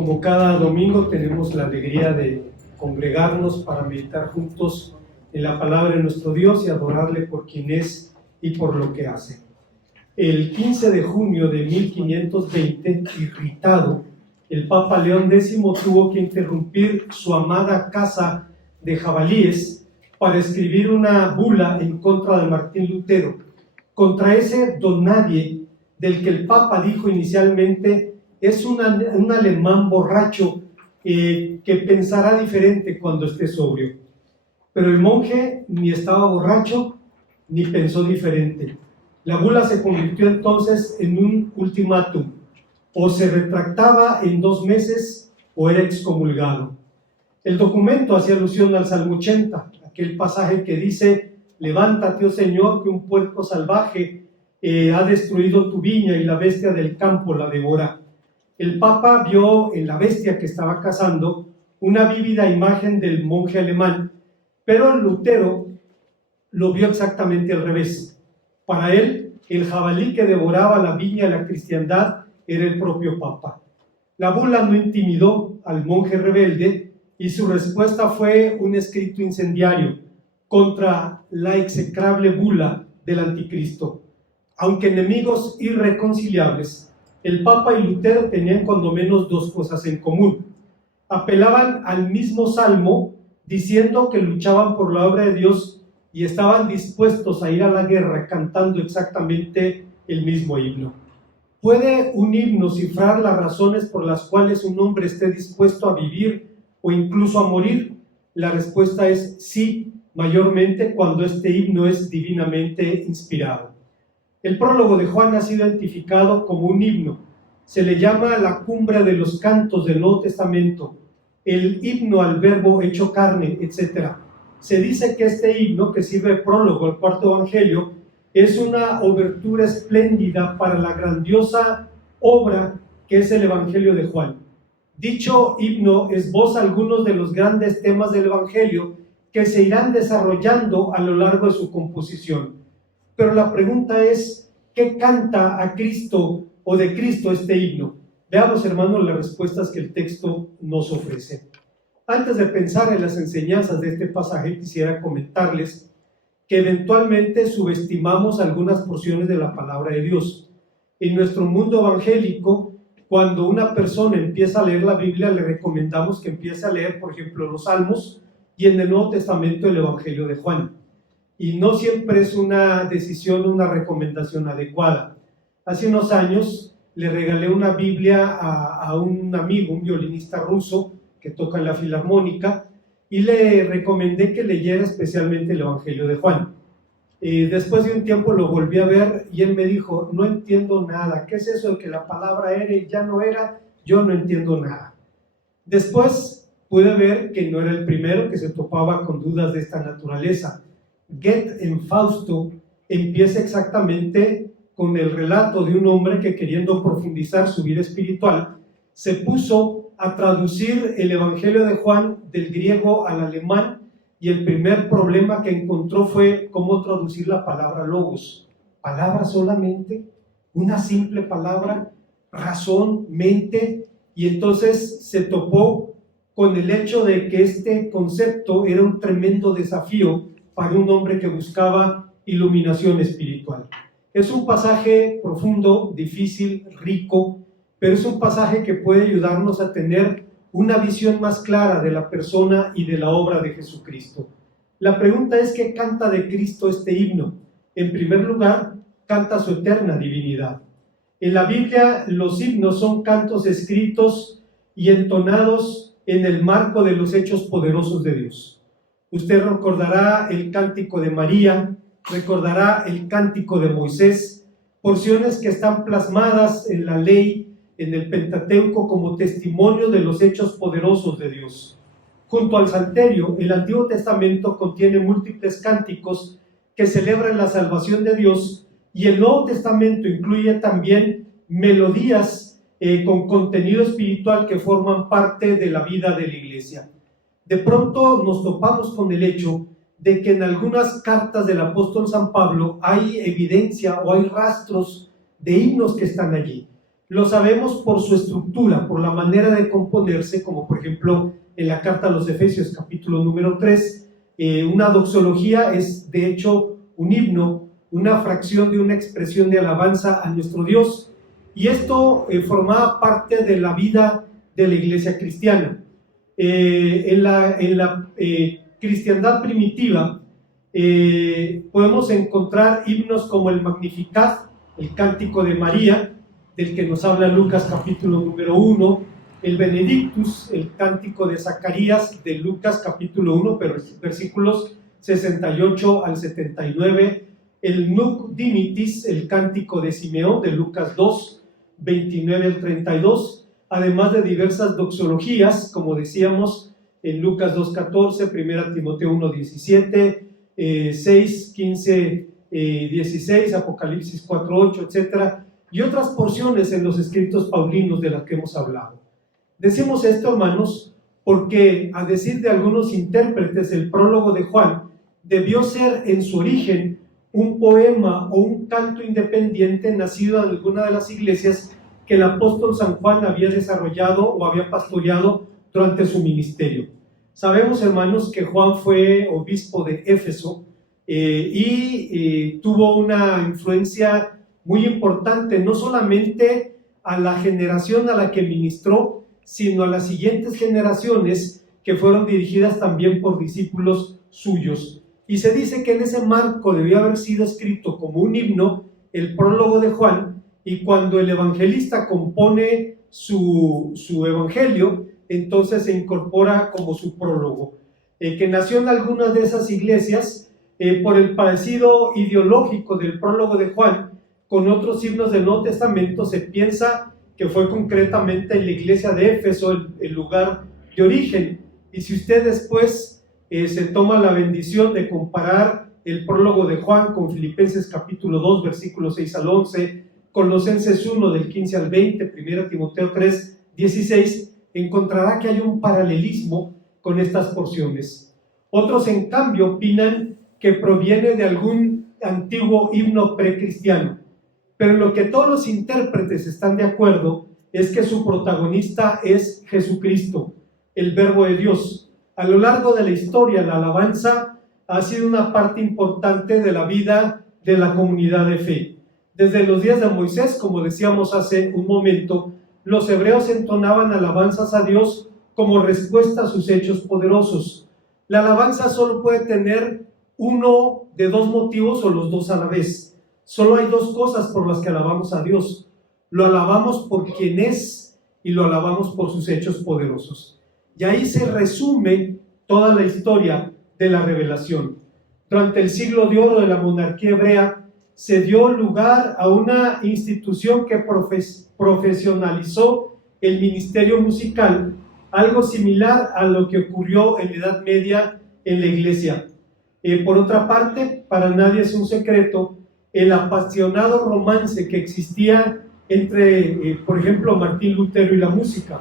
Como cada domingo tenemos la alegría de congregarnos para meditar juntos en la palabra de nuestro Dios y adorarle por quien es y por lo que hace. El 15 de junio de 1520, irritado, el Papa León X tuvo que interrumpir su amada caza de jabalíes para escribir una bula en contra de Martín Lutero, contra ese don nadie del que el Papa dijo inicialmente es un alemán borracho que pensará diferente cuando esté sobrio. Pero el monje ni estaba borracho ni pensó diferente. La bula se convirtió entonces en un ultimátum: o se retractaba en 2 meses o era excomulgado. El documento hacía alusión al Salmo 80, aquel pasaje que dice: levántate, oh Señor, que un puerco salvaje ha destruido tu viña y la bestia del campo la devora. El Papa vio en la bestia que estaba cazando una vívida imagen del monje alemán, pero Lutero lo vio exactamente al revés. Para él, el jabalí que devoraba la viña de la cristiandad era el propio Papa. La bula no intimidó al monje rebelde y su respuesta fue un escrito incendiario contra la execrable bula del anticristo. Aunque enemigos irreconciliables, el Papa y Lutero tenían cuando menos 2 cosas en común. Apelaban al mismo salmo diciendo que luchaban por la obra de Dios y estaban dispuestos a ir a la guerra cantando exactamente el mismo himno. ¿Puede un himno cifrar las razones por las cuales un hombre esté dispuesto a vivir o incluso a morir? La respuesta es sí, mayormente cuando este himno es divinamente inspirado. El prólogo de Juan ha sido identificado como un himno. Se le llama la cumbre de los cantos del Nuevo Testamento, el himno al verbo hecho carne, etc. Se dice que este himno, que sirve de prólogo al 4º evangelio, es una obertura espléndida para la grandiosa obra que es el evangelio de Juan. Dicho himno esboza algunos de los grandes temas del evangelio que se irán desarrollando a lo largo de su composición. Pero la pregunta es, ¿qué canta a Cristo o de Cristo este himno? Veamos, hermanos, las respuestas que el texto nos ofrece. Antes de pensar en las enseñanzas de este pasaje, quisiera comentarles que eventualmente subestimamos algunas porciones de la palabra de Dios. En nuestro mundo evangélico, cuando una persona empieza a leer la Biblia, le recomendamos que empiece a leer, por ejemplo, los Salmos y en el Nuevo Testamento el Evangelio de Juan. Y no siempre es una decisión, una recomendación adecuada. Hace unos años le regalé una Biblia a un amigo, un violinista ruso que toca en la filarmónica, y le recomendé que leyera especialmente el Evangelio de Juan. Después de un tiempo lo volví a ver y él me dijo: no entiendo nada. ¿Qué es eso de que la palabra era y ya no era? Yo no entiendo nada. Después pude ver que no era el primero que se topaba con dudas de esta naturaleza. Goethe en Fausto empieza exactamente con el relato de un hombre que, queriendo profundizar su vida espiritual, se puso a traducir el Evangelio de Juan del griego al alemán, y el primer problema que encontró fue cómo traducir la palabra logos. Palabra solamente, una simple palabra, razón, mente, y entonces se topó con el hecho de que este concepto era un tremendo desafío para un hombre que buscaba iluminación espiritual. Es un pasaje profundo, difícil, rico, pero es un pasaje que puede ayudarnos a tener una visión más clara de la persona y de la obra de Jesucristo. La pregunta es: ¿qué canta de Cristo este himno? En primer lugar, canta su eterna divinidad. En la Biblia, los himnos son cantos escritos y entonados en el marco de los hechos poderosos de Dios. Usted recordará el cántico de María, recordará el cántico de Moisés, porciones que están plasmadas en la ley, en el Pentateuco, como testimonio de los hechos poderosos de Dios. Junto al Salterio, el Antiguo Testamento contiene múltiples cánticos que celebran la salvación de Dios, y el Nuevo Testamento incluye también melodías con contenido espiritual que forman parte de la vida de la iglesia. De pronto nos topamos con el hecho de que en algunas cartas del apóstol San Pablo hay evidencia o hay rastros de himnos que están allí. Lo sabemos por su estructura, por la manera de componerse, como por ejemplo en la carta a los Efesios capítulo número 3, una doxología es de hecho un himno, una fracción de una expresión de alabanza a nuestro Dios, y esto formaba parte de la vida de la iglesia cristiana. En la cristiandad primitiva podemos encontrar himnos como el Magnificat, el Cántico de María, del que nos habla Lucas capítulo número 1, el Benedictus, el Cántico de Zacarías de Lucas capítulo 1, pero versículos 68 al 79, el Nunc Dimittis, el Cántico de Simeón de Lucas 2, 29 al 32, además de diversas doxologías, como decíamos, en Lucas 2:14, 1 Timoteo 1:17, 6:15, 16, Apocalipsis 4:8, etc., y otras porciones en los escritos paulinos de las que hemos hablado. Decimos esto, hermanos, porque a decir de algunos intérpretes, el prólogo de Juan debió ser en su origen un poema o un canto independiente nacido de alguna de las iglesias que el apóstol San Juan había desarrollado o había pastoreado durante su ministerio. Sabemos, hermanos, que Juan fue obispo de Éfeso y tuvo una influencia muy importante, no solamente a la generación a la que ministró, sino a las siguientes generaciones que fueron dirigidas también por discípulos suyos. Y se dice que en ese marco debió haber sido escrito como un himno el prólogo de Juan, y cuando el evangelista compone su evangelio, entonces se incorpora como su prólogo, que nació en algunas de esas iglesias por el parecido ideológico del prólogo de Juan con otros himnos del Nuevo Testamento. Se piensa que fue concretamente en la iglesia de Éfeso el lugar de origen, y si usted después se toma la bendición de comparar el prólogo de Juan con Filipenses capítulo 2, versículos 6 al 11, Colosenses 1, del 15 al 20, 1 Timoteo 3, 16, encontrará que hay un paralelismo con estas porciones. Otros, en cambio, opinan que proviene de algún antiguo himno precristiano, pero en lo que todos los intérpretes están de acuerdo es que su protagonista es Jesucristo, el Verbo de Dios. A lo largo de la historia, la alabanza ha sido una parte importante de la vida de la comunidad de fe. Desde los días de Moisés, como decíamos hace un momento, los hebreos entonaban alabanzas a Dios como respuesta a sus hechos poderosos. La alabanza solo puede tener uno de dos motivos o los dos a la vez. Solo hay dos cosas por las que alabamos a Dios. Lo alabamos por quien es y lo alabamos por sus hechos poderosos. Y ahí se resume toda la historia de la revelación. Durante el siglo de oro de la monarquía hebrea se dio lugar a una institución que profesionalizó el ministerio musical, algo similar a lo que ocurrió en la Edad Media en la iglesia. Por otra parte, para nadie es un secreto el apasionado romance que existía entre, por ejemplo, Martín Lutero y la música.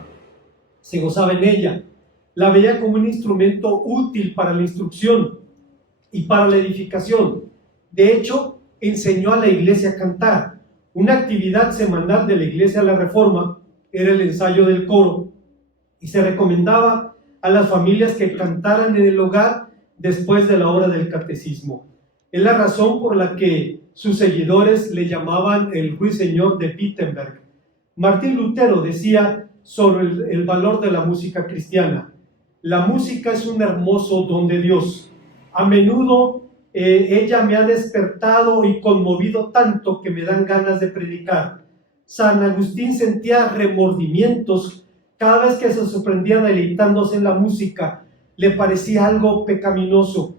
Se gozaba en ella, la veía como un instrumento útil para la instrucción y para la edificación. De hecho, enseñó a la iglesia a cantar. Una actividad semanal de la iglesia de la Reforma era el ensayo del coro, y se recomendaba a las familias que cantaran en el hogar después de la hora del catecismo. Es la razón por la que sus seguidores le llamaban el ruiseñor de Wittenberg. Martín Lutero decía sobre el valor de la música cristiana: la música es un hermoso don de Dios. A menudo ella me ha despertado y conmovido tanto que me dan ganas de predicar. San Agustín sentía remordimientos cada vez que se sorprendía deleitándose en la música. Le parecía algo pecaminoso.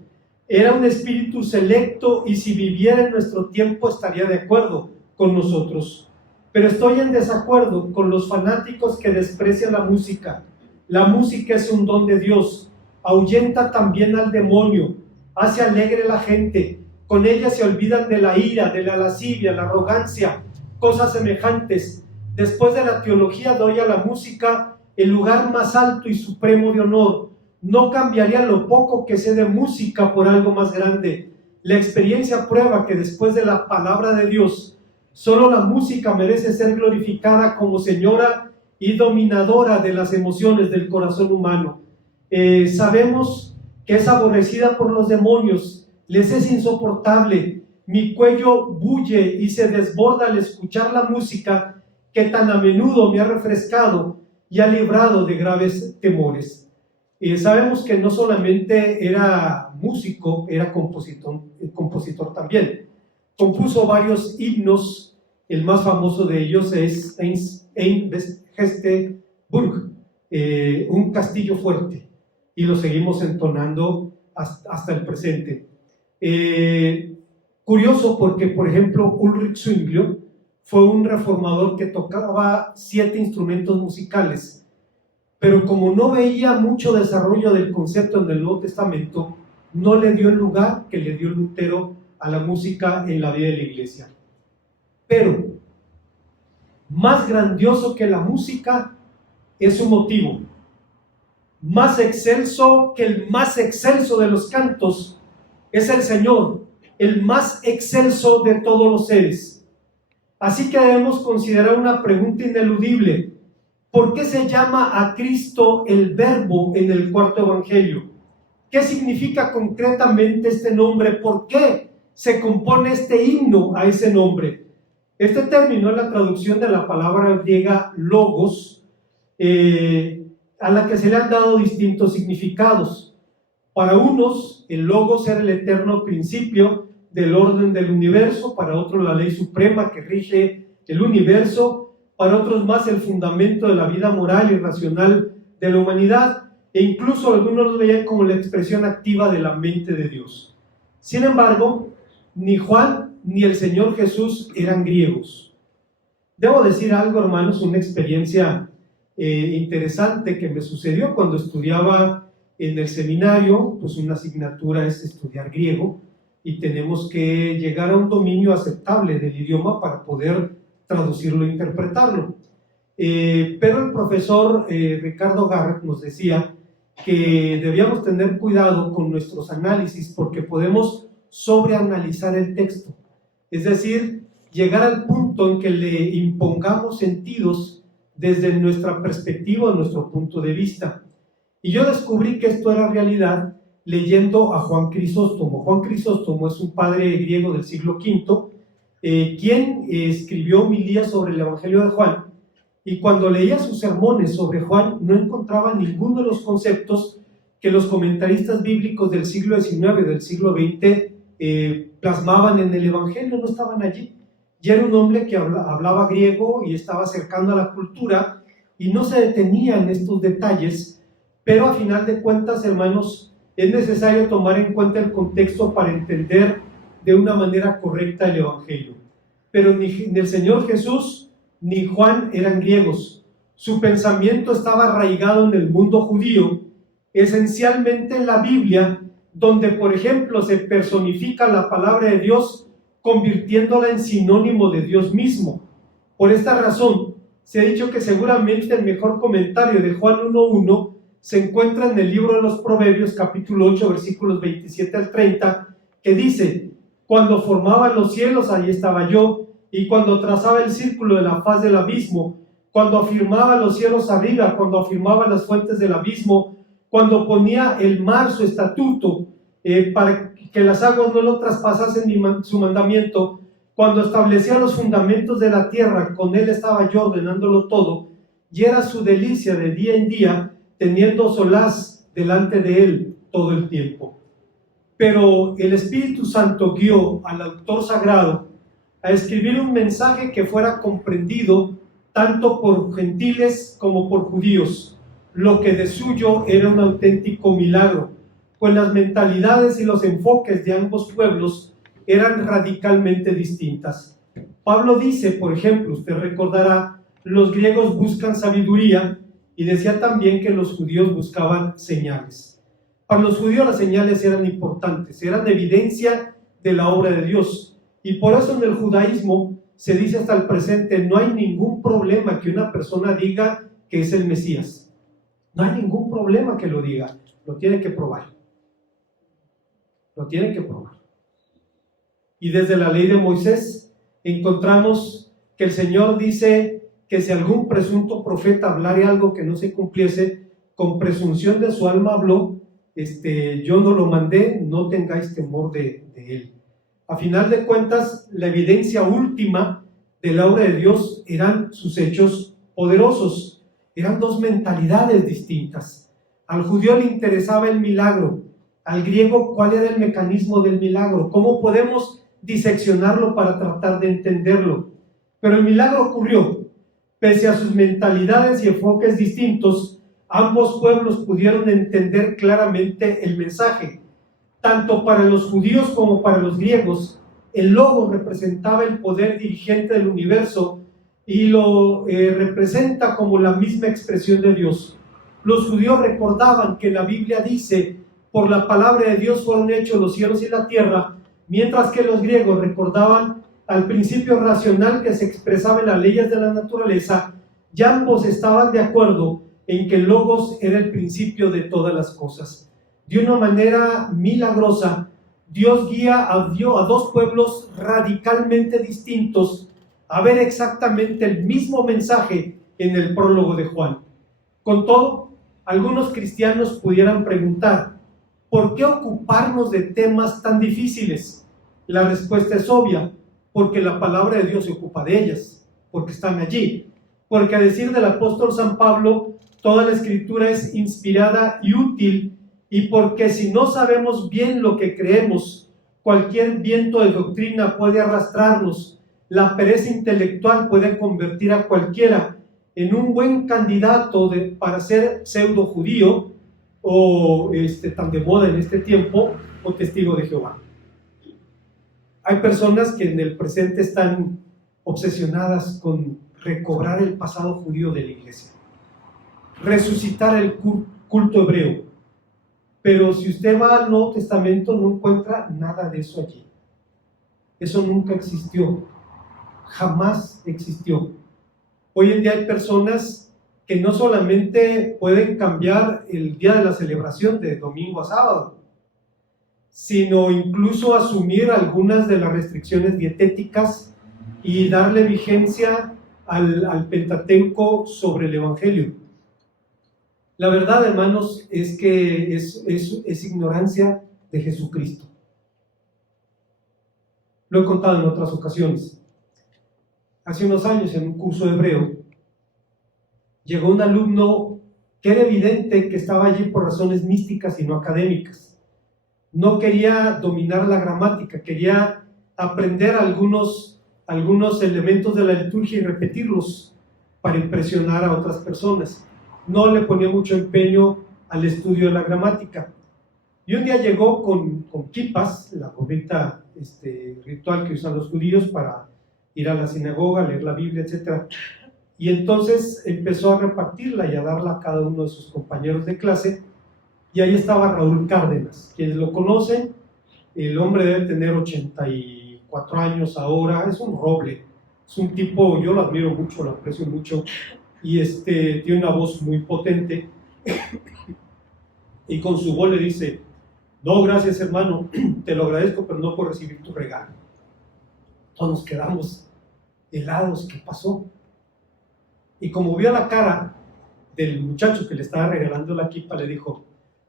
Era un espíritu selecto, y si viviera en nuestro tiempo estaría de acuerdo con nosotros. Pero estoy en desacuerdo con los fanáticos que desprecian la música. La música es un don de Dios. Ahuyenta también al demonio. Hace alegre la gente. Con ella se olvidan de la ira, de la lascivia, la arrogancia, cosas semejantes. Después de la teología doy a la música el lugar más alto y supremo de honor. No cambiaría lo poco que sé de música por algo más grande. La experiencia prueba que después de la palabra de Dios, Solo la música merece ser glorificada como señora y dominadora de las emociones del corazón humano. Sabemos que es aborrecida por los demonios, les es insoportable. Mi cuello bulle y se desborda al escuchar la música que tan a menudo me ha refrescado y ha librado de graves temores. Sabemos que no solamente era músico, era compositor también. Compuso varios himnos, el más famoso de ellos es Ein Beste Burg, un castillo fuerte, y lo seguimos entonando hasta el presente. Curioso porque, por ejemplo, Ulrich Zwinglio fue un reformador que tocaba 7 instrumentos musicales, pero como no veía mucho desarrollo del concepto en el Nuevo Testamento, no le dio el lugar que le dio Lutero a la música en la vida de la iglesia. Pero más grandioso que la música es su motivo, más excelso que el más excelso de los cantos es el Señor, el más excelso de todos los seres. Así que debemos considerar una pregunta ineludible: ¿por qué se llama a Cristo el Verbo en el cuarto evangelio? ¿Qué significa concretamente este nombre? ¿Por qué se compone este himno a ese nombre? Este término es la traducción de la palabra griega logos, a la que se le han dado distintos significados. Para unos, el logos era el eterno principio del orden del universo, para otros la ley suprema que rige el universo, para otros más el fundamento de la vida moral y racional de la humanidad, e incluso algunos lo veían como la expresión activa de la mente de Dios. Sin embargo, ni Juan ni el Señor Jesús eran griegos. Debo decir algo, hermanos, una experiencia interesante que me sucedió cuando estudiaba en el seminario. Pues una asignatura es estudiar griego y tenemos que llegar a un dominio aceptable del idioma para poder traducirlo e interpretarlo. Pero el profesor Ricardo Garrett nos decía que debíamos tener cuidado con nuestros análisis porque podemos sobreanalizar el texto, es decir, llegar al punto en que le impongamos sentidos desde nuestra perspectiva, nuestro punto de vista. Y yo descubrí que esto era realidad leyendo a Juan Crisóstomo. Juan Crisóstomo es un padre griego del siglo V, quien escribió homilías sobre el Evangelio de Juan, y cuando leía sus sermones sobre Juan no encontraba ninguno de los conceptos que los comentaristas bíblicos del siglo XIX y del siglo XX plasmaban en el Evangelio, no estaban allí. Y era un hombre que hablaba griego y estaba acercando a la cultura y no se detenía en estos detalles, pero a final de cuentas, hermanos, es necesario tomar en cuenta el contexto para entender de una manera correcta el Evangelio. Pero ni el Señor Jesús ni Juan eran griegos. Su pensamiento estaba arraigado en el mundo judío, esencialmente en la Biblia, donde, por ejemplo, se personifica la palabra de Dios convirtiéndola en sinónimo de Dios mismo. Por esta razón, se ha dicho que seguramente el mejor comentario de Juan 1:1 se encuentra en el libro de los Proverbios, capítulo 8, versículos 27 al 30, que dice: cuando formaba los cielos, allí estaba yo, y cuando trazaba el círculo de la faz del abismo, cuando afirmaba los cielos arriba, cuando afirmaba las fuentes del abismo, cuando ponía el mar su estatuto, para que las aguas no lo traspasasen su mandamiento, cuando establecía los fundamentos de la tierra, con él estaba yo ordenándolo todo, y era su delicia de día en día, teniendo solaz delante de él todo el tiempo. Pero el Espíritu Santo guió al autor sagrado a escribir un mensaje que fuera comprendido tanto por gentiles como por judíos, lo que de suyo era un auténtico milagro, pues las mentalidades y los enfoques de ambos pueblos eran radicalmente distintas. Pablo dice, por ejemplo, usted recordará, los griegos buscan sabiduría, y decía también que los judíos buscaban señales. Para los judíos las señales eran importantes, eran evidencia de la obra de Dios, y por eso en el judaísmo se dice hasta el presente: no hay ningún problema que una persona diga que es el Mesías. No hay ningún problema que lo diga, lo tiene que probar. Lo tiene que probar. Y desde la ley de Moisés encontramos que el Señor dice que si algún presunto profeta hablare algo que no se cumpliese, con presunción de su alma habló, yo no lo mandé, no tengáis temor de él. A final de cuentas, la evidencia última de la obra de Dios eran sus hechos poderosos. Eran dos mentalidades distintas. Al judío le interesaba el milagro, al griego cuál era el mecanismo del milagro, cómo podemos diseccionarlo para tratar de entenderlo. Pero el milagro ocurrió. Pese a sus mentalidades y enfoques distintos, ambos pueblos pudieron entender claramente el mensaje. Tanto para los judíos como para los griegos, el Logos representaba el poder dirigente del universo y lo representa como la misma expresión de Dios. Los judíos recordaban que la Biblia dice: por la palabra de Dios fueron hechos los cielos y la tierra, mientras que los griegos recordaban al principio racional que se expresaba en las leyes de la naturaleza, y ambos estaban de acuerdo en que el Logos era el principio de todas las cosas. De una manera milagrosa, Dios guía a dos pueblos radicalmente distintos a ver exactamente el mismo mensaje en el prólogo de Juan. Con todo, algunos cristianos pudieran preguntar: ¿por qué ocuparnos de temas tan difíciles? La respuesta es obvia: porque la palabra de Dios se ocupa de ellas, porque están allí. Porque, a decir del apóstol San Pablo, toda la escritura es inspirada y útil, y porque si no sabemos bien lo que creemos, cualquier viento de doctrina puede arrastrarnos, la pereza intelectual puede convertir a cualquiera en un buen candidato para ser pseudo judío, o tan de moda en este tiempo, o testigo de Jehová. Hay personas que en el presente están obsesionadas con recobrar el pasado judío de la iglesia, resucitar el culto hebreo. Pero si usted va al Nuevo Testamento, no encuentra nada de eso allí. Eso nunca existió, jamás existió. Hoy en día hay personas que no solamente pueden cambiar el día de la celebración de domingo a sábado, sino incluso asumir algunas de las restricciones dietéticas y darle vigencia al Pentateuco sobre el Evangelio. La verdad, hermanos, es que es ignorancia de Jesucristo. Lo he contado en otras ocasiones. Hace unos años, en un curso de hebreo, llegó un alumno que era evidente que estaba allí por razones místicas y no académicas. No quería dominar la gramática, quería aprender algunos elementos de la liturgia y repetirlos para impresionar a otras personas. No le ponía mucho empeño al estudio de la gramática. Y un día llegó con kipas, la gorrita ritual que usan los judíos para ir a la sinagoga, leer la Biblia, etc. Y entonces empezó a repartirla y a darla a cada uno de sus compañeros de clase. Y ahí estaba Raúl Cárdenas. Quienes lo conocen, el hombre debe tener 84 años ahora, es un roble, es un tipo, yo lo admiro mucho, lo aprecio mucho, y tiene una voz muy potente, y con su voz le dice: no, gracias hermano, te lo agradezco, pero no puedo recibir tu regalo. Todos nos quedamos helados, ¿qué pasó? Y como vio la cara del muchacho que le estaba regalando la kipa, le dijo: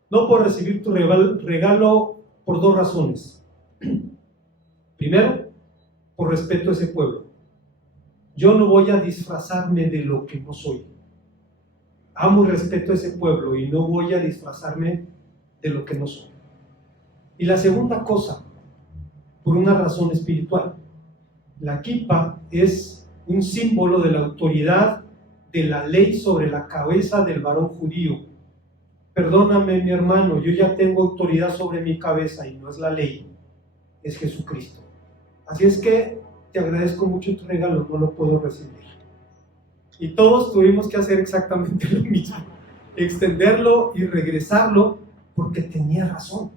no puedo recibir tu regalo por dos razones. Primero, por respeto a ese pueblo. Yo no voy a disfrazarme de lo que no soy. Amo y respeto a ese pueblo y no voy a disfrazarme de lo que no soy. Y la segunda cosa, por una razón espiritual. La kipa es un símbolo de la autoridad de la ley sobre la cabeza del varón judío. Perdóname, mi hermano, yo ya tengo autoridad sobre mi cabeza y no es la ley, es Jesucristo. Así es que te agradezco mucho tu regalo, no lo puedo recibir. Y todos tuvimos que hacer exactamente lo mismo, extenderlo y regresarlo, porque tenía razón.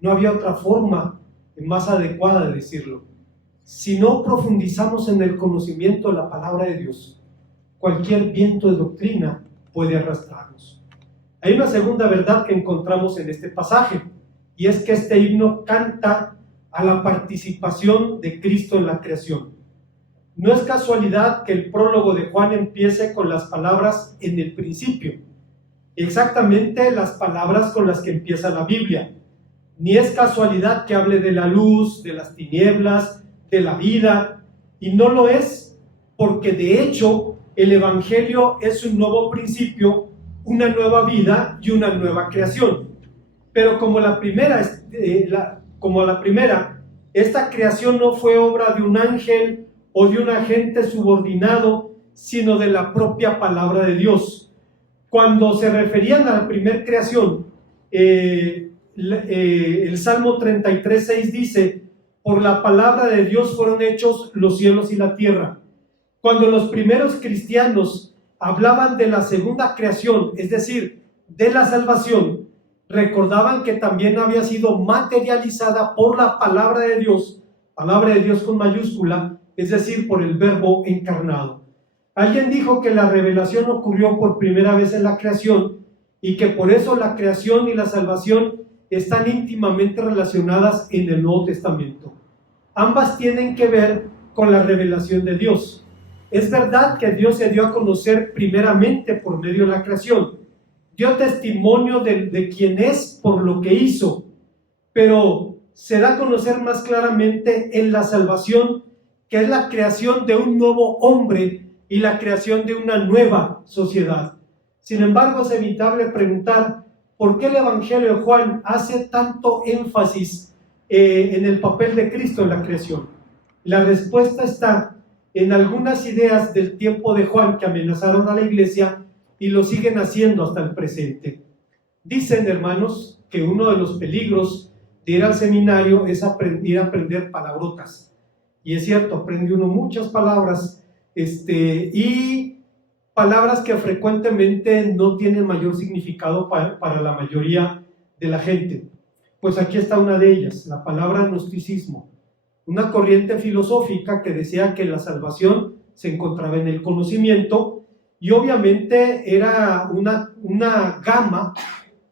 No había otra forma más adecuada de decirlo. Si no profundizamos en el conocimiento de la palabra de Dios, cualquier viento de doctrina puede arrastrarnos. Hay una segunda verdad que encontramos en este pasaje, y es que este himno canta a la participación de Cristo en la creación. No es casualidad que el prólogo de Juan empiece con las palabras en el principio, exactamente las palabras con las que empieza la Biblia. Ni es casualidad que hable de la luz, de las tinieblas, de la vida, y no lo es porque de hecho el Evangelio es un nuevo principio, una nueva vida y una nueva creación. Pero como la primera, esta creación no fue obra de un ángel o de un agente subordinado, sino de la propia palabra de Dios. Cuando se referían a la primera creación, el Salmo 33:6 dice: por la palabra de Dios fueron hechos los cielos y la tierra. Cuando los primeros cristianos hablaban de la segunda creación, es decir, de la salvación, recordaban que también había sido materializada por la palabra de Dios con mayúscula, es decir, por el Verbo encarnado. Alguien dijo que la revelación ocurrió por primera vez en la creación y que por eso la creación y la salvación están íntimamente relacionadas en el Nuevo Testamento. Ambas tienen que ver con la revelación de Dios. Es verdad que Dios se dio a conocer primeramente por medio de la creación, dio testimonio de quién es por lo que hizo, pero se da a conocer más claramente en la salvación, que es la creación de un nuevo hombre y la creación de una nueva sociedad. Sin embargo, es evitable preguntar por qué el Evangelio de Juan hace tanto énfasis en el papel de Cristo en la creación. La respuesta está en algunas ideas del tiempo de Juan que amenazaron a la iglesia y lo siguen haciendo hasta el presente. Dicen, hermanos, que uno de los peligros de ir al seminario es ir a aprender palabrotas. Y es cierto, aprende uno muchas palabras y palabras que frecuentemente no tienen mayor significado para la mayoría de la gente. Pues aquí está una de ellas, la palabra gnosticismo, una corriente filosófica que decía que la salvación se encontraba en el conocimiento, y obviamente era una gama,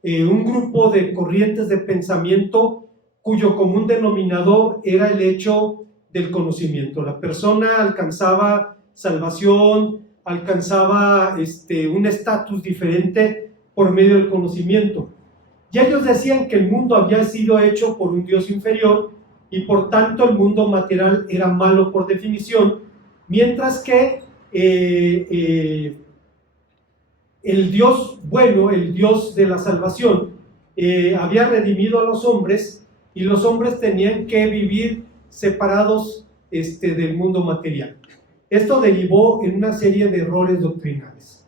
un grupo de corrientes de pensamiento cuyo común denominador era el hecho del conocimiento. La persona alcanzaba salvación, alcanzaba un estatus diferente por medio del conocimiento. Y ellos decían que el mundo había sido hecho por un Dios inferior y por tanto el mundo material era malo por definición, mientras que el Dios bueno, el Dios de la salvación, había redimido a los hombres y los hombres tenían que vivir separados del mundo material. Esto derivó en una serie de errores doctrinales.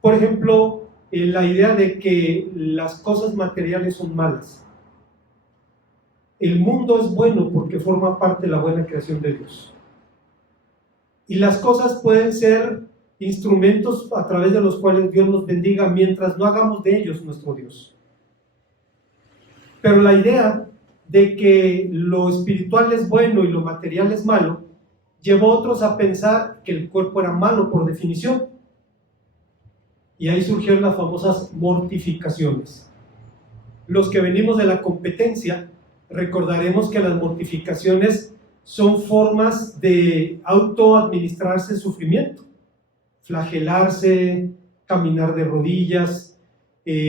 Por ejemplo, la idea de que las cosas materiales son malas. El mundo es bueno porque forma parte de la buena creación de Dios. Y las cosas pueden ser instrumentos a través de los cuales Dios nos bendiga mientras no hagamos de ellos nuestro Dios. Pero la idea de que lo espiritual es bueno y lo material es malo llevó a otros a pensar que el cuerpo era malo por definición. Y ahí surgieron las famosas mortificaciones. Los que venimos de la competencia recordaremos que las mortificaciones son formas de autoadministrarse el sufrimiento, flagelarse, caminar de rodillas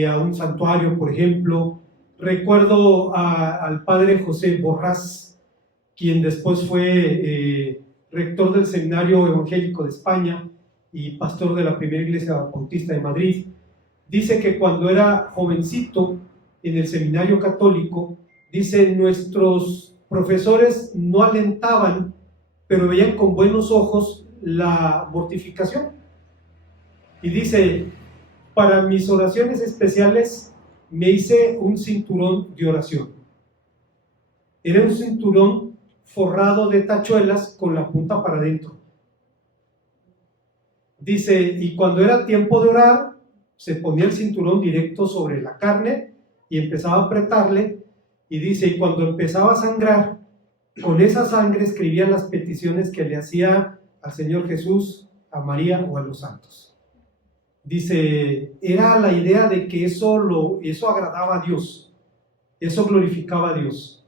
a un santuario, por ejemplo. Recuerdo al padre José Borrás, quien después fue rector del Seminario Evangélico de España y pastor de la primera iglesia bautista de Madrid. Dice que cuando era jovencito en el seminario católico, dice, nuestros profesores no alentaban, pero veían con buenos ojos la mortificación. Y dice, para mis oraciones especiales me hice un cinturón de oración. Era un cinturón forrado de tachuelas con la punta para adentro. Dice, y cuando era tiempo de orar, se ponía el cinturón directo sobre la carne y empezaba a apretarle, y dice, y cuando empezaba a sangrar, con esa sangre escribía las peticiones que le hacía al Señor Jesús, a María o a los santos. Dice, era la idea de que eso agradaba a Dios, eso glorificaba a Dios.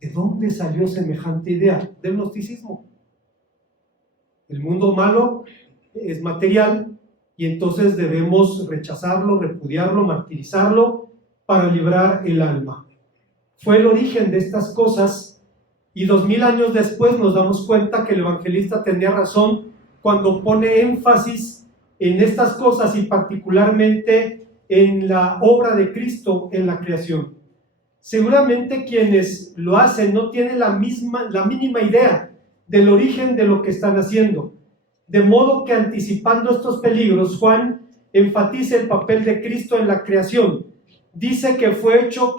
¿De dónde salió semejante idea? Del gnosticismo. El mundo malo es material y entonces debemos rechazarlo, repudiarlo, martirizarlo para librar el alma. Fue el origen de estas cosas y 2000 años después nos damos cuenta que el evangelista tenía razón cuando pone énfasis en estas cosas y particularmente en la obra de Cristo en la creación. Seguramente quienes lo hacen no tienen la mínima idea del origen de lo que están haciendo. De modo que anticipando estos peligros, Juan enfatiza el papel de Cristo en la creación. Dice que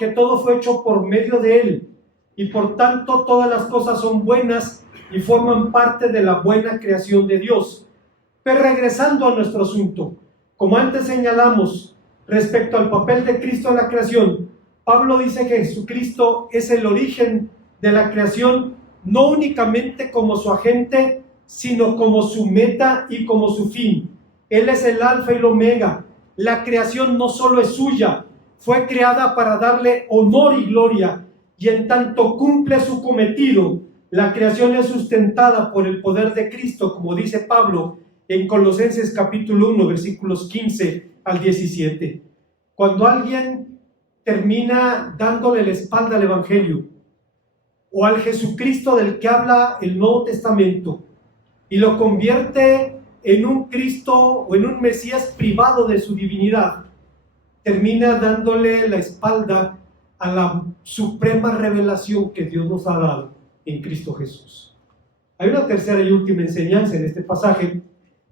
todo fue hecho por medio de Él y por tanto todas las cosas son buenas y forman parte de la buena creación de Dios. Pero regresando a nuestro asunto, como antes señalamos respecto al papel de Cristo en la creación, Pablo dice que Jesucristo es el origen de la creación, no únicamente como su agente, sino como su meta y como su fin. Él es el alfa y el omega. La creación no solo es suya, fue creada para darle honor y gloria, y en tanto cumple su cometido, la creación es sustentada por el poder de Cristo, como dice Pablo en Colosenses capítulo 1, versículos 15 al 17. Cuando alguien termina dándole la espalda al Evangelio o al Jesucristo del que habla el Nuevo Testamento y lo convierte en un Cristo o en un Mesías privado de su divinidad, termina dándole la espalda a la suprema revelación que Dios nos ha dado en Cristo Jesús. Hay una tercera y última enseñanza en este pasaje,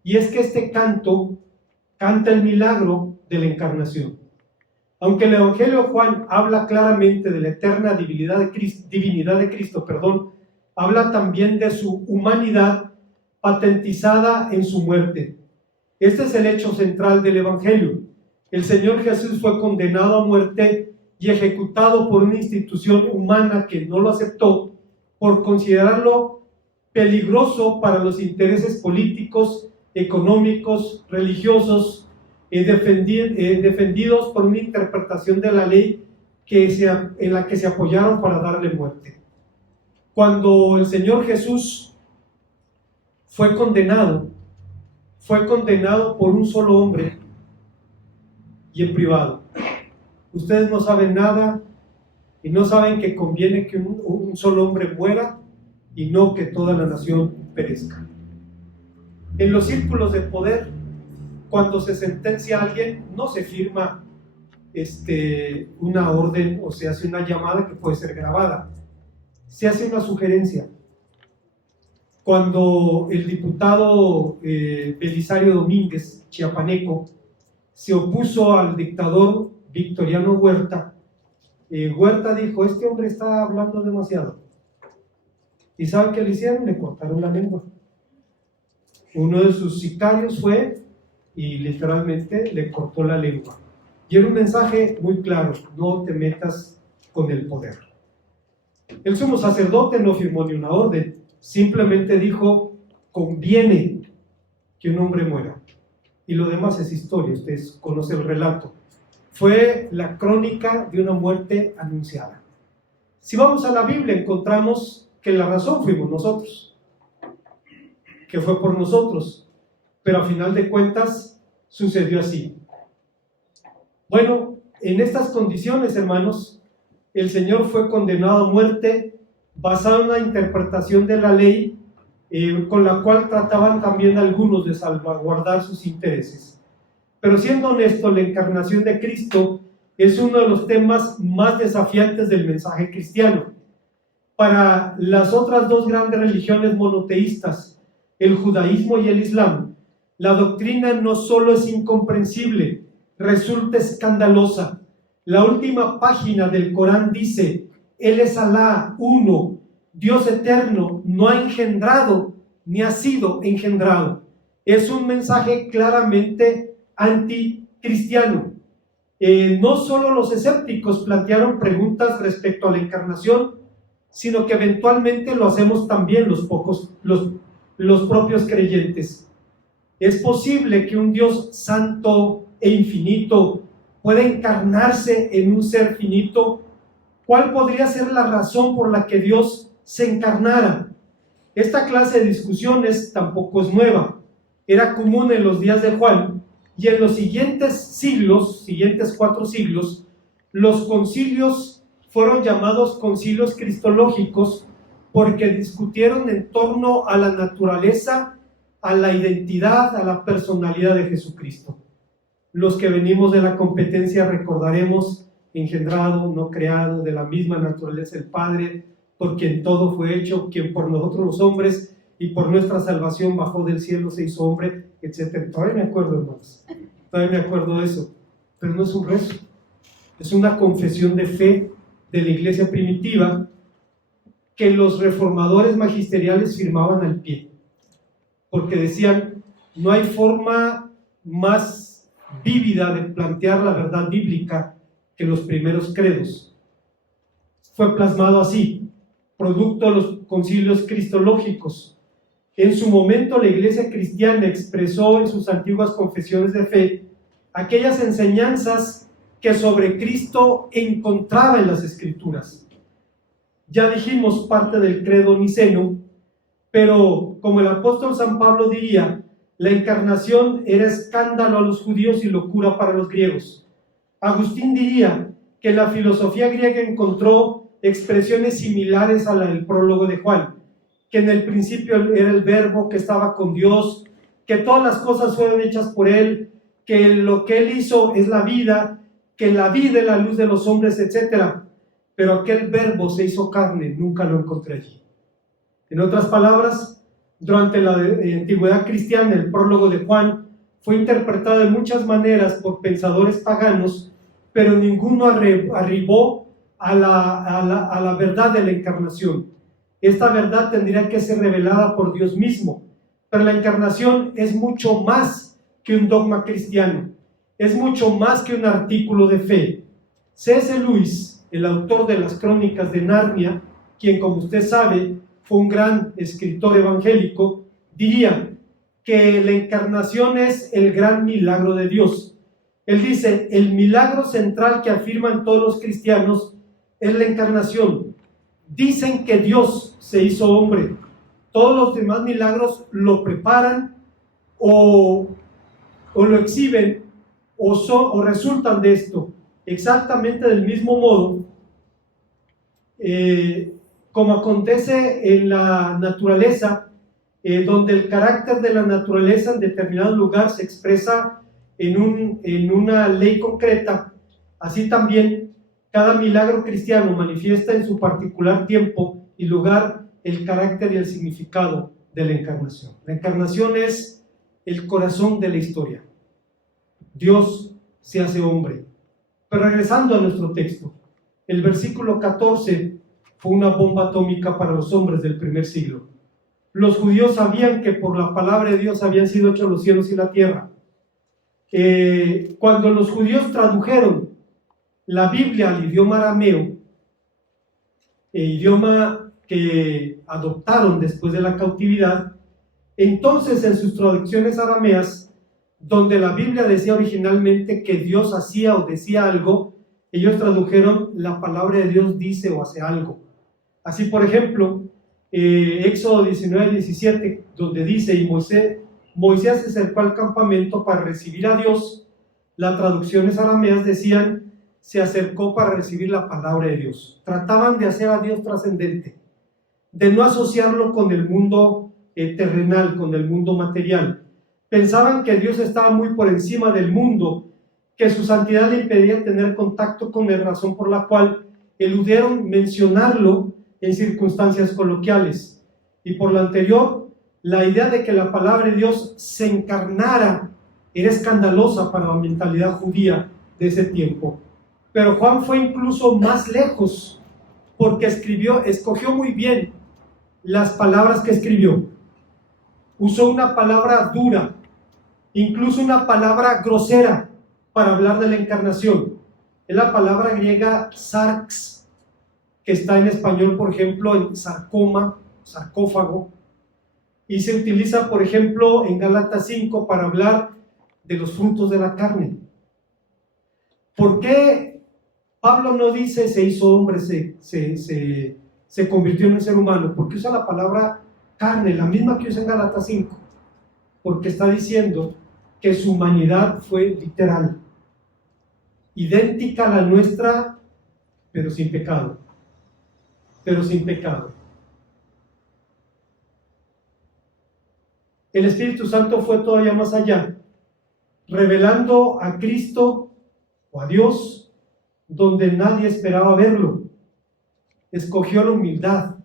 y es que este canto canta el milagro de la encarnación. Aunque el Evangelio de Juan habla claramente de la eterna divinidad de Cristo, habla también de su humanidad patentizada en su muerte. Este es el hecho central del Evangelio. El Señor Jesús fue condenado a muerte y ejecutado por una institución humana que no lo aceptó por considerarlo peligroso para los intereses políticos, económicos, religiosos, defendidos por una interpretación de la ley en la que se apoyaron para darle muerte. Cuando el Señor Jesús fue condenado por un solo hombre y en privado. Ustedes no saben nada y no saben que conviene que un solo hombre muera y no que toda la nación perezca. En los círculos de poder, cuando se sentencia a alguien, no se firma una orden o se hace una llamada que puede ser grabada. Se hace una sugerencia. Cuando el diputado Belisario Domínguez, chiapaneco, se opuso al dictador Victoriano Huerta, Huerta dijo: este hombre está hablando demasiado. ¿Y saben qué le hicieron? Le cortaron la lengua. Uno de sus sicarios fue y literalmente le cortó la lengua. Y era un mensaje muy claro: no te metas con el poder. El sumo sacerdote no firmó ni una orden, simplemente dijo: conviene que un hombre muera. Y lo demás es historia, ustedes conocen el relato. Fue la crónica de una muerte anunciada. Si vamos a la Biblia, encontramos que la razón fuimos nosotros, que fue por nosotros, pero a final de cuentas sucedió así. Bueno, en estas condiciones, hermanos, el Señor fue condenado a muerte basado en la interpretación de la ley con la cual trataban también algunos de salvaguardar sus intereses. Pero siendo honesto, la encarnación de Cristo es uno de los temas más desafiantes del mensaje cristiano. Para las otras dos grandes religiones monoteístas, el judaísmo y el islam, la doctrina no solo es incomprensible, resulta escandalosa. La última página del Corán dice: Él es Alá, uno, Dios eterno, no ha engendrado ni ha sido engendrado. Es un mensaje claramente anticristiano. No solo los escépticos plantearon preguntas respecto a la encarnación, sino que eventualmente lo hacemos también los propios creyentes. ¿Es posible que un Dios santo e infinito pueda encarnarse en un ser finito? ¿Cuál podría ser la razón por la que Dios se encarnara? Esta clase de discusiones tampoco es nueva. Era común en los días de Juan, y en los siguientes 4 siglos, los concilios fueron llamados concilios cristológicos porque discutieron en torno a la naturaleza, a la identidad, a la personalidad de Jesucristo. Los que venimos de la competencia recordaremos: engendrado, no creado, de la misma naturaleza el Padre, por quien todo fue hecho, quien por nosotros los hombres y por nuestra salvación bajó del cielo, se hizo hombre, etc. Todavía me acuerdo, hermanos, todavía me acuerdo de eso, pero no es un rezo, es una confesión de fe de la iglesia primitiva que los reformadores magisteriales firmaban al pie, porque decían: no hay forma más vívida de plantear la verdad bíblica que los primeros credos. Fue plasmado así, producto de los concilios cristológicos. En su momento la iglesia cristiana expresó en sus antiguas confesiones de fe aquellas enseñanzas que sobre Cristo encontraba en las Escrituras. Ya dijimos parte del credo niceno, pero como el apóstol San Pablo diría, la encarnación era escándalo a los judíos y locura para los griegos. Agustín diría que la filosofía griega encontró expresiones similares a la del prólogo de Juan, que en el principio era el verbo, que estaba con Dios, que todas las cosas fueron hechas por él, que lo que él hizo es la vida, que la vida es la luz de los hombres, etc. Pero aquel verbo se hizo carne, nunca lo encontré allí. En otras palabras, durante la antigüedad cristiana, el prólogo de Juan fue interpretado de muchas maneras por pensadores paganos, pero ninguno arribó a la verdad de la encarnación. Esta verdad tendría que ser revelada por Dios mismo, pero la encarnación es mucho más que un dogma cristiano, es mucho más que un artículo de fe. C.S. Lewis, el autor de las Crónicas de Narnia, quien, como usted sabe, fue un gran escritor evangélico, diría que la encarnación es el gran milagro de Dios. Él dice: el milagro central que afirman todos los cristianos es la encarnación. Dicen que Dios se hizo hombre. Todos los demás milagros lo preparan o lo exhiben o resultan de esto. Exactamente del mismo modo, como acontece en la naturaleza, donde el carácter de la naturaleza en determinado lugar se expresa en una ley concreta, así también cada milagro cristiano manifiesta en su particular tiempo y lugar el carácter y el significado de la encarnación. La encarnación es el corazón de la historia. Dios se hace hombre. Pero regresando a nuestro texto, el versículo 14 fue una bomba atómica para los hombres del primer siglo. Los judíos sabían que por la palabra de Dios habían sido hechos los cielos y la tierra. Cuando los judíos tradujeron la Biblia al idioma arameo, idioma que adoptaron después de la cautividad, entonces en sus traducciones arameas, donde la Biblia decía originalmente que Dios hacía o decía algo, ellos tradujeron la palabra de Dios dice o hace algo. Así, por ejemplo, Éxodo 19:17, donde dice: y Moisés se acercó al campamento para recibir a Dios, las traducciones arameas decían: se acercó para recibir la palabra de Dios. Trataban de hacer a Dios trascendente, de no asociarlo con el mundo terrenal, con el mundo material. Pensaban que Dios estaba muy por encima del mundo, que su santidad le impedía tener contacto con él, razón por la cual eludieron mencionarlo en circunstancias coloquiales. Y por lo anterior, la idea de que la palabra de Dios se encarnara era escandalosa para la mentalidad judía de ese tiempo. Pero Juan fue incluso más lejos, porque escogió muy bien las palabras que escribió. Usó una palabra dura, incluso una palabra grosera para hablar de la encarnación. Es la palabra griega sarx, que está en español, por ejemplo, en sarcoma, sarcófago, y se utiliza, por ejemplo, en Gálatas 5 para hablar de los frutos de la carne. ¿Por qué Pablo no dice se hizo hombre, se convirtió en un ser humano? Porque usa la palabra carne, la misma que usa en Gálatas 5, porque está diciendo que su humanidad fue literal, idéntica a la nuestra, pero sin pecado. Pero sin pecado. El Espíritu Santo fue todavía más allá, revelando a Cristo o a Dios donde nadie esperaba verlo. Escogió la humildad,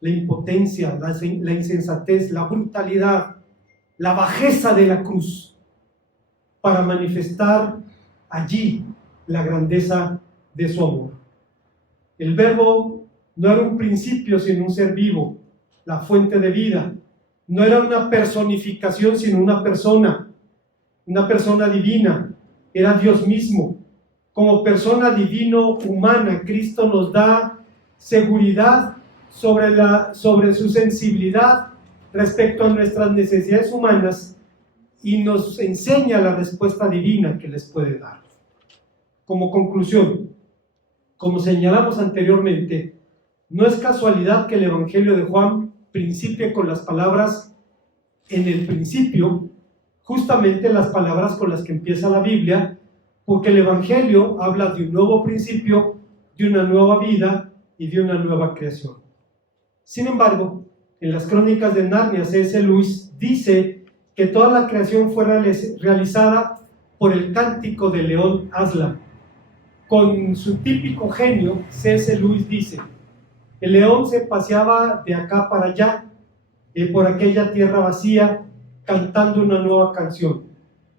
la impotencia, la insensatez, la brutalidad, la bajeza de la cruz para manifestar allí la grandeza de su amor. El Verbo no era un principio sino un ser vivo, la fuente de vida. No era una personificación sino una persona divina, era Dios mismo. Como persona divino-humana, Cristo nos da seguridad sobre su sensibilidad respecto a nuestras necesidades humanas y nos enseña la respuesta divina que les puede dar. Como conclusión, como señalamos anteriormente, no es casualidad que el Evangelio de Juan principie con las palabras en el principio, justamente las palabras con las que empieza la Biblia, porque el Evangelio habla de un nuevo principio, de una nueva vida y de una nueva creación. Sin embargo, en las Crónicas de Narnia, C.S. Lewis dice que toda la creación fue realizada por el cántico del león Aslan. Con su típico genio, C.S. Lewis dice: el león se paseaba de acá para allá, por aquella tierra vacía, cantando una nueva canción.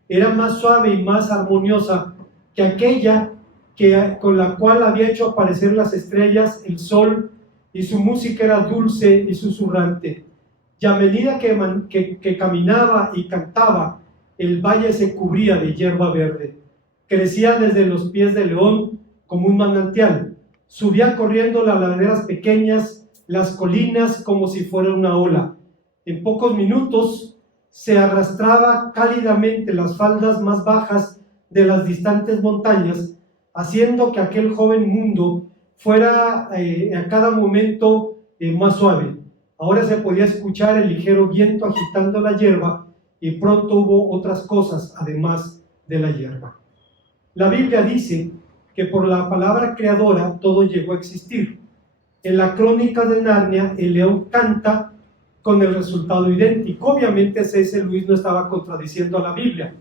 Era más suave y más armoniosa que aquella con la cual había hecho aparecer las estrellas, el sol, y su música era dulce y susurrante. Y a medida que caminaba y cantaba, el valle se cubría de hierba verde. Crecía desde los pies del león como un manantial. Subía corriendo las laderas pequeñas, las colinas como si fuera una ola. En pocos minutos se arrastraba cálidamente las faldas más bajas de las distantes montañas, haciendo que aquel joven mundo fuera a cada momento más suave. Ahora se podía escuchar el ligero viento agitando la hierba y pronto hubo otras cosas además de la hierba. La Biblia dice que por la palabra creadora todo llegó a existir. En la Crónica de Narnia el león canta con el resultado idéntico. Obviamente C.S. Lewis no estaba contradiciendo a la Biblia,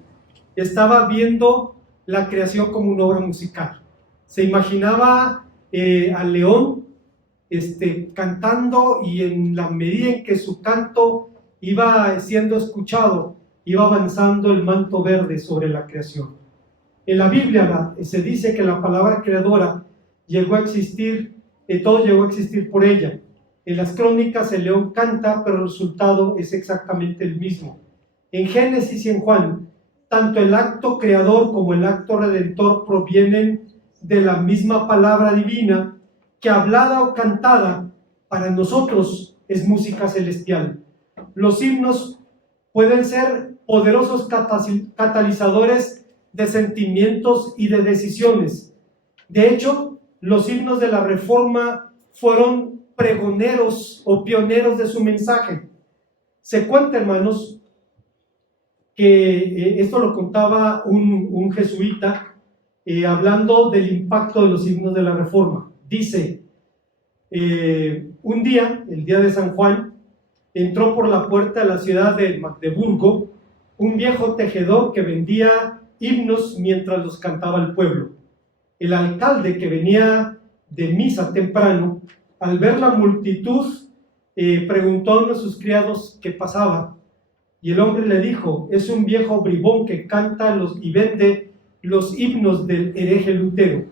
estaba viendo la creación como una obra musical. Se imaginaba al león cantando, y en la medida en que su canto iba siendo escuchado, iba avanzando el manto verde sobre la creación. En la Biblia se dice que la palabra creadora llegó a existir, todo llegó a existir por ella. En las Crónicas el león canta, pero el resultado es exactamente el mismo. En Génesis y en Juan, tanto el acto creador como el acto redentor provienen de la misma palabra divina, que hablada o cantada para nosotros es música celestial. Los himnos pueden ser poderosos catalizadores de sentimientos y de decisiones. De hecho, los himnos de la Reforma fueron pregoneros o pioneros de su mensaje. Se cuenta, hermanos, que esto lo contaba un jesuita hablando del impacto de los himnos de la Reforma. Dice, un día, el día de San Juan, entró por la puerta de la ciudad de Magdeburgo un viejo tejedor que vendía himnos mientras los cantaba el pueblo. El alcalde, que venía de misa temprano, al ver la multitud, preguntó a uno de sus criados qué pasaba, y el hombre le dijo: es un viejo bribón que canta y vende los himnos del hereje Lutero.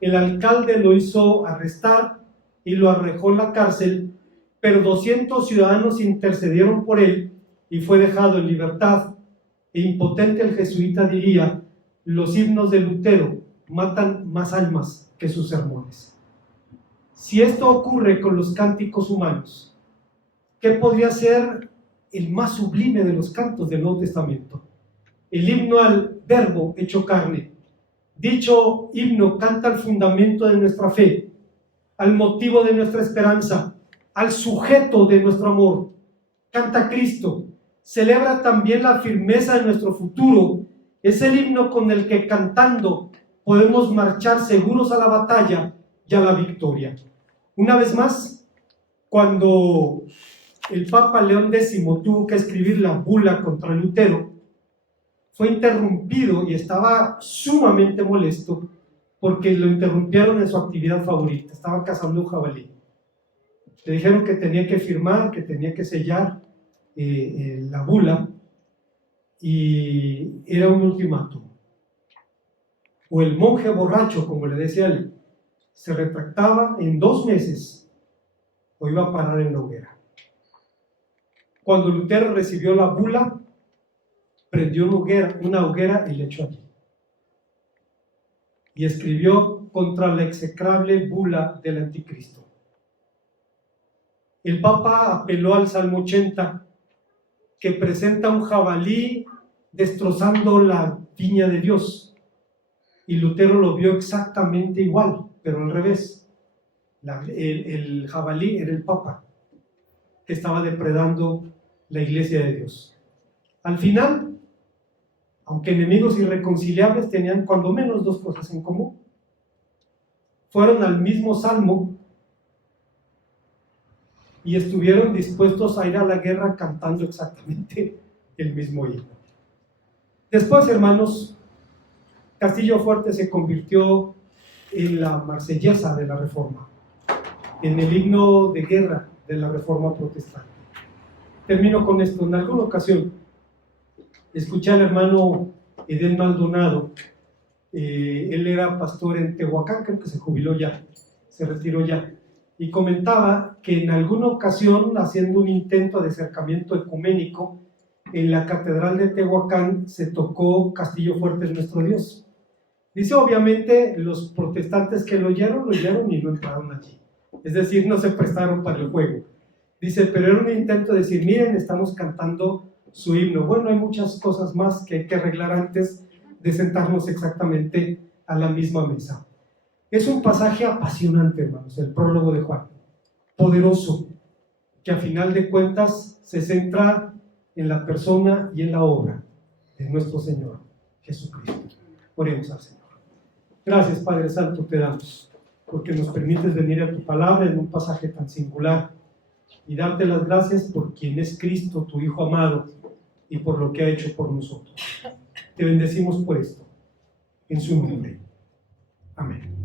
El alcalde lo hizo arrestar y lo arrojó en la cárcel, pero 200 ciudadanos intercedieron por él y fue dejado en libertad. E impotente el jesuita diría: los himnos de Lutero matan más almas que sus sermones. Si esto ocurre con los cánticos humanos, ¿qué podría ser el más sublime de los cantos del Nuevo Testamento? El himno al Verbo hecho carne. Dicho himno canta el fundamento de nuestra fe, al motivo de nuestra esperanza, al sujeto de nuestro amor. Canta Cristo. Celebra también la firmeza de nuestro futuro. Es el himno con el que cantando podemos marchar seguros a la batalla y a la victoria. Una vez más, cuando el Papa León X tuvo que escribir la bula contra Lutero, fue interrumpido y estaba sumamente molesto porque lo interrumpieron en su actividad favorita. Estaba cazando un jabalí. Le dijeron que tenía que firmar, que tenía que sellar la bula, y era un ultimátum. O el monje borracho, como le decía él, se retractaba en 2 meses o iba a parar en la hoguera. Cuando Lutero recibió la bula, prendió una hoguera y le echó allí. Y escribió contra la execrable bula del anticristo. El Papa apeló al Salmo 80, que presenta un jabalí destrozando la viña de Dios. Y Lutero lo vio exactamente igual, pero al revés. El jabalí era el Papa, que estaba depredando la iglesia de Dios. Al final, aunque enemigos irreconciliables, tenían cuando menos 2 cosas en común. Fueron al mismo salmo y estuvieron dispuestos a ir a la guerra cantando exactamente el mismo himno. Después, hermanos, Castillo Fuerte se convirtió en la marsellesa de la Reforma, en el himno de guerra de la Reforma protestante. Termino con esto. En alguna ocasión escuché al hermano Edén Maldonado. Él era pastor en Tehuacán, creo que se jubiló ya, se retiró ya, y comentaba que en alguna ocasión, haciendo un intento de acercamiento ecuménico, en la catedral de Tehuacán se tocó Castillo Fuerte es nuestro Dios. Dice, obviamente, los protestantes que lo oyeron y no entraron allí. Es decir, no se prestaron para el juego. Dice, pero era un intento de decir, miren, estamos cantando su himno. Bueno, hay muchas cosas más que hay que arreglar antes de sentarnos exactamente a la misma mesa. Es un pasaje apasionante, hermanos, el prólogo de Juan, poderoso, que a final de cuentas se centra en la persona y en la obra de nuestro Señor Jesucristo. Oremos al Señor. Gracias, Padre Santo, te damos, porque nos permites venir a tu palabra en un pasaje tan singular, y darte las gracias por quien es Cristo, tu Hijo amado, y por lo que ha hecho por nosotros. Te bendecimos por esto, en su nombre. Amén.